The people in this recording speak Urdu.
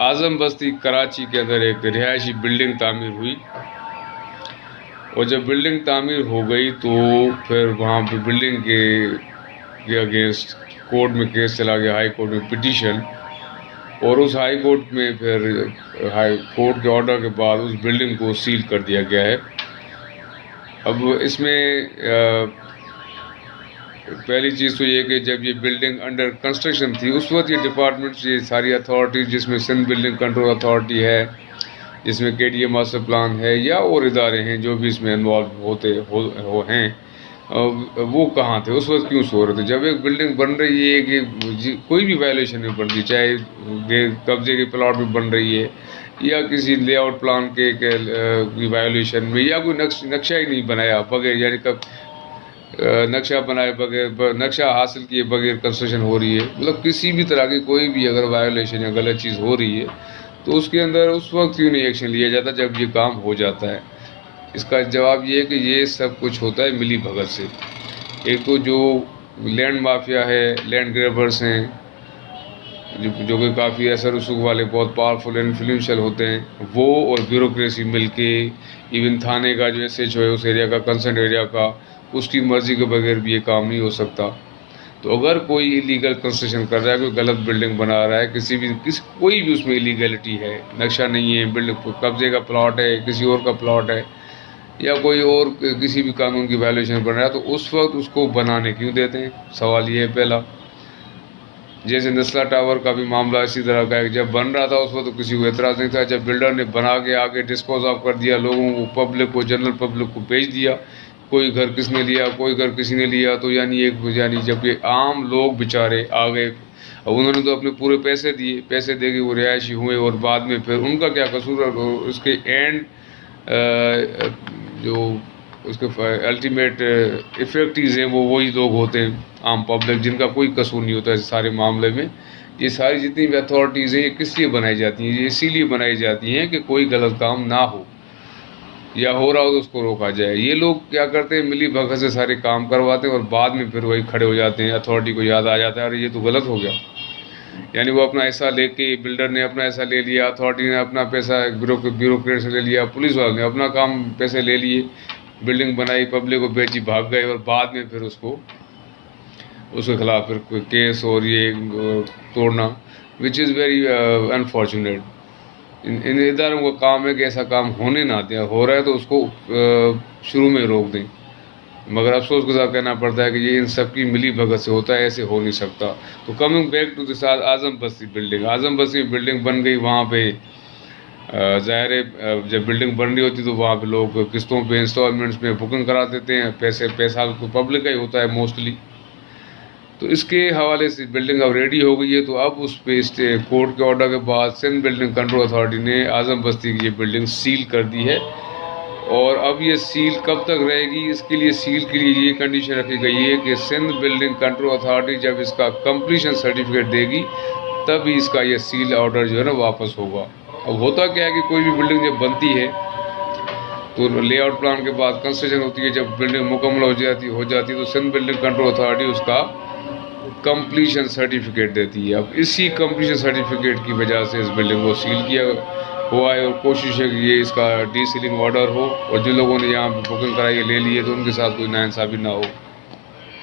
اعظم بستی کراچی کے اندر ایک رہائشی بلڈنگ تعمیر ہوئی، اور جب بلڈنگ تعمیر ہو گئی تو پھر وہاں پہ بلڈنگ کے اگینسٹ کورٹ میں کیس چلا گیا، ہائی کورٹ میں پٹیشن، اور اس ہائی کورٹ میں پھر ہائی کورٹ کے آرڈر کے بعد اس بلڈنگ کو سیل کر دیا گیا ہے۔ اب اس میں پہلی چیز تو یہ کہ جب یہ بلڈنگ انڈر کنسٹرکشن تھی اس وقت یہ ڈپارٹمنٹ، یہ ساری اتھارٹیز جس میں سندھ بلڈنگ کنٹرول اتھارٹی ہے، جس میں کے ڈی اے ماسٹر پلان ہے، یا اور ادارے ہیں جو بھی اس میں انوالو ہیں، وہ کہاں تھے اس وقت، کیوں سو رہے تھے؟ جب ایک بلڈنگ بن رہی ہے کہ کوئی بھی وائلیشن میں بن رہی، چاہے قبضے کے پلاٹ میں بن رہی ہے یا کسی لے آؤٹ پلان کے وائلیشن میں، یا کوئی نقشہ ہی نہیں بنایا بغیر، یعنی نقشہ بنائے بغیر، نقشہ حاصل کیے بغیر کنسٹرکشن ہو رہی ہے، مطلب کسی بھی طرح کی کوئی بھی اگر وائلیشن یا غلط چیز ہو رہی ہے تو اس کے اندر اس وقت کیوں نہیں ایکشن لیا جاتا جب یہ کام ہو جاتا ہے؟ اس کا جواب یہ ہے کہ یہ سب کچھ ہوتا ہے ملی بھگت سے۔ ایک تو جو لینڈ مافیا ہے، لینڈ گریبرز ہیں، جو کہ کافی اثر رسوخ والے، بہت پاورفل انفلوئنشل ہوتے ہیں، وہ اور بیوروکریسی مل کے، ایون تھانے کا جو ایس ایچ او ہے اس ایریا کا، کنسرن ایریا کا، اس کی مرضی کے بغیر بھی یہ کام نہیں ہو سکتا۔ تو اگر کوئی ایلیگل کنسٹرکشن کر رہا ہے، کوئی غلط بلڈنگ بنا رہا ہے، کوئی بھی اس میں ایلیگلٹی ہے، نقشہ نہیں ہے، بلڈنگ قبضے کا پلاٹ ہے، کسی اور کا پلاٹ ہے، یا کوئی اور کسی بھی قانون کی وائلیشن بن رہا ہے، تو اس وقت اس کو بنانے کیوں دیتے ہیں؟ سوال یہ ہے پہلا۔ جیسے نسلا ٹاور کا بھی معاملہ اسی طرح کا ہے، جب بن رہا تھا اس وقت تو کسی کو اعتراض نہیں تھا، جب بلڈر نے بنا کے آگے ڈسپوز آف کر دیا، لوگوں کو، پبلک کو، جنرل پبلک کو بیچ دیا، کوئی گھر کس نے لیا، کوئی گھر کسی نے لیا، تو یعنی جب یہ عام لوگ بیچارے آ گئے، اب انہوں نے تو اپنے پورے پیسے دیے، پیسے دے کے وہ رہائشی ہوئے، اور بعد میں پھر ان کا کیا قصور ہے؟ اس کے اینڈ جو اس کے الٹیمیٹ افیکٹیز ہیں وہ وہی لوگ ہوتے ہیں، عام پبلک، جن کا کوئی قصور نہیں ہوتا اس سارے معاملے میں۔ یہ ساری جتنی بھی اتھارٹیز ہیں یہ کس لیے بنائی جاتی ہیں؟ یہ اسی لیے بنائی جاتی ہیں کہ کوئی غلط کام نہ ہو، یا ہو رہا ہو تو اس کو روکا جائے۔ یہ لوگ کیا کرتے ہیں؟ ملی بھگت سے سارے کام کرواتے ہیں، اور بعد میں پھر وہی کھڑے ہو جاتے ہیں، اتھارٹی کو یاد آ جاتا ہے ارے یہ تو غلط ہو گیا، یعنی وہ اپنا ایسا لے کے، بلڈر نے اپنا ایسا لے لیا، اتھارٹی نے اپنا پیسہ بیوروکریٹ سے لے لیا، پولیس والوں نے اپنا کام پیسے لے لیے، بلڈنگ بنائی، پبلک کو بیچی، بھاگ گئے، اور بعد میں پھر اس کے خلاف پھر کوئی کیس اور یہ توڑنا، وچ از ویری انفارچونیٹ۔ ان اداروں کا کام ہے کہ ایسا کام ہونے نہ دیں، ہو رہا ہے تو اس کو شروع میں روک دیں، مگر افسوس کے ساتھ کہنا پڑتا ہے کہ یہ ان سب کی ملی بھگت سے ہوتا ہے، ایسے ہو نہیں سکتا۔ تو کمنگ بیک ٹو دس اعظم بستی بلڈنگ، اعظم بستی میں بلڈنگ بن گئی، وہاں پہ ظاہر ہے جب بلڈنگ بن رہی ہوتی تو وہاں پہ لوگ قسطوں پہ، انسٹالمنٹس میں بکنگ کرا دیتے ہیں، پیسہ تو پبلک کا ہی ہوتا ہے موسٹلی۔ تو اس کے حوالے سے بلڈنگ اب ریڈی ہو گئی ہے، تو اب اس پہ کورٹ کے آرڈر کے بعد سندھ بلڈنگ کنٹرول اتھارٹی نے اعظم بستی کی یہ بلڈنگ سیل کر دی ہے، اور اب یہ سیل کب تک رہے گی؟ اس کے لیے سیل کے لیے یہ کنڈیشن رکھی گئی ہے کہ سندھ بلڈنگ کنٹرول اتھارٹی جب اس کا کمپلیشن سرٹیفکیٹ دے گی تب ہی اس کا یہ سیل آرڈر جو ہے نا واپس ہوگا۔ اب ہوتا کیا ہے کہ کوئی بھی بلڈنگ جب بنتی ہے تو لے آؤٹ پلان کے بعد کنسٹرکشن ہوتی ہے، جب بلڈنگ مکمل ہو جاتی تو سندھ بلڈنگ کنٹرول اتھارٹی اس کا کمپلیشن سرٹیفکیٹ دیتی ہے۔ اب اسی کمپلیشن سرٹیفکیٹ کی وجہ سے اس بلڈنگ کو سیل کیا ہوا ہے، اور کوشش ہے کہ یہ اس کا ڈی سیلنگ آرڈر ہو، اور جن لوگوں نے یہاں بکنگ کرائی ہے، لے لی ہے، تو ان کے ساتھ کوئی ناانصافی نہ ہو۔